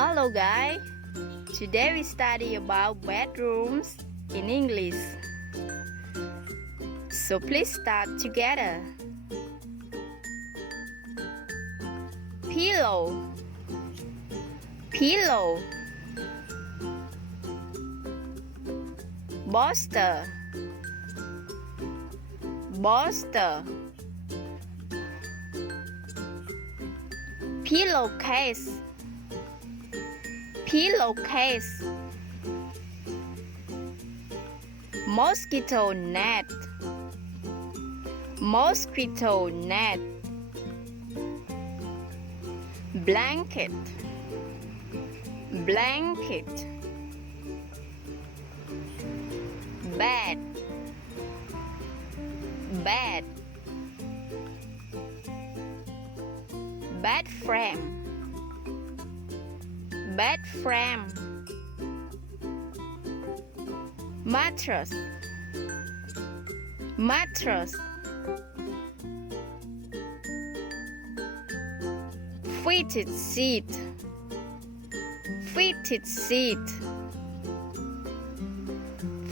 Hello guys, today we study about bedrooms in English. So please start together. Pillow, pillow. Bolster, bolster. Pillowcase, pillowcase. Mosquito net, mosquito net. Blanket, blanket. Bed, bed. Bed frame, bed frame. Mattress, mattress. Fitted seat, fitted seat.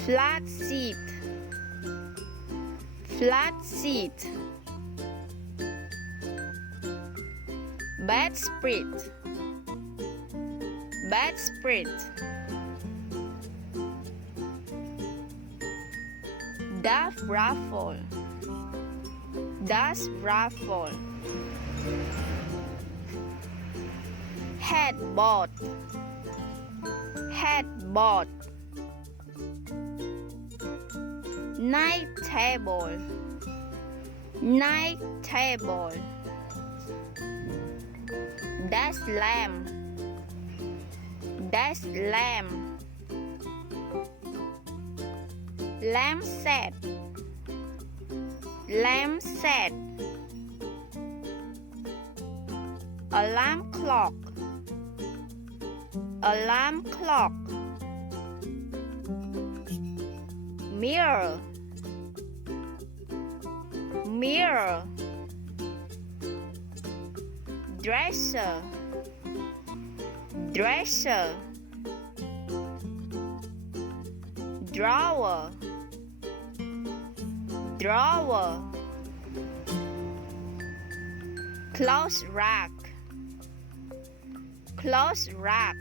Flat seat, flat seat. Bedspread, bedspread. Dove ruffle, dust ruffle. Headboard, headboard. Night table, night table. Desk lamp, desk lamp. Lampshade, lampshade. Alarm clock, alarm clock. Mirror, mirror. Dresser, dresser. Drawer, drawer. Clothes rack, clothes rack.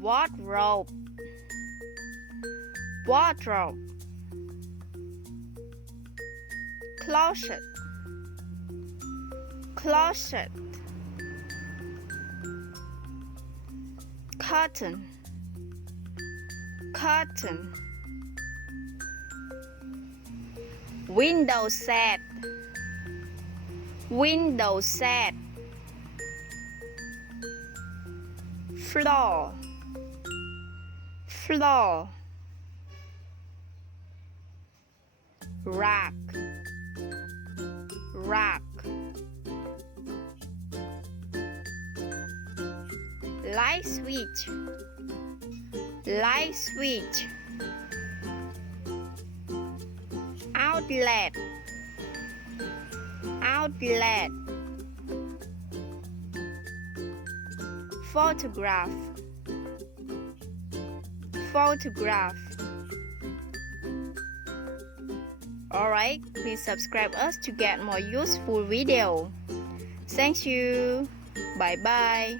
Wardrobe, wardrobe. Closet, closet. Curtain, curtain. Window set, window set. Floor, floor. Rack, rack. Light switch, light switch. Outlet, outlet. Photograph, photograph. Alright, please subscribe us to get more useful video. Thank you. Bye bye.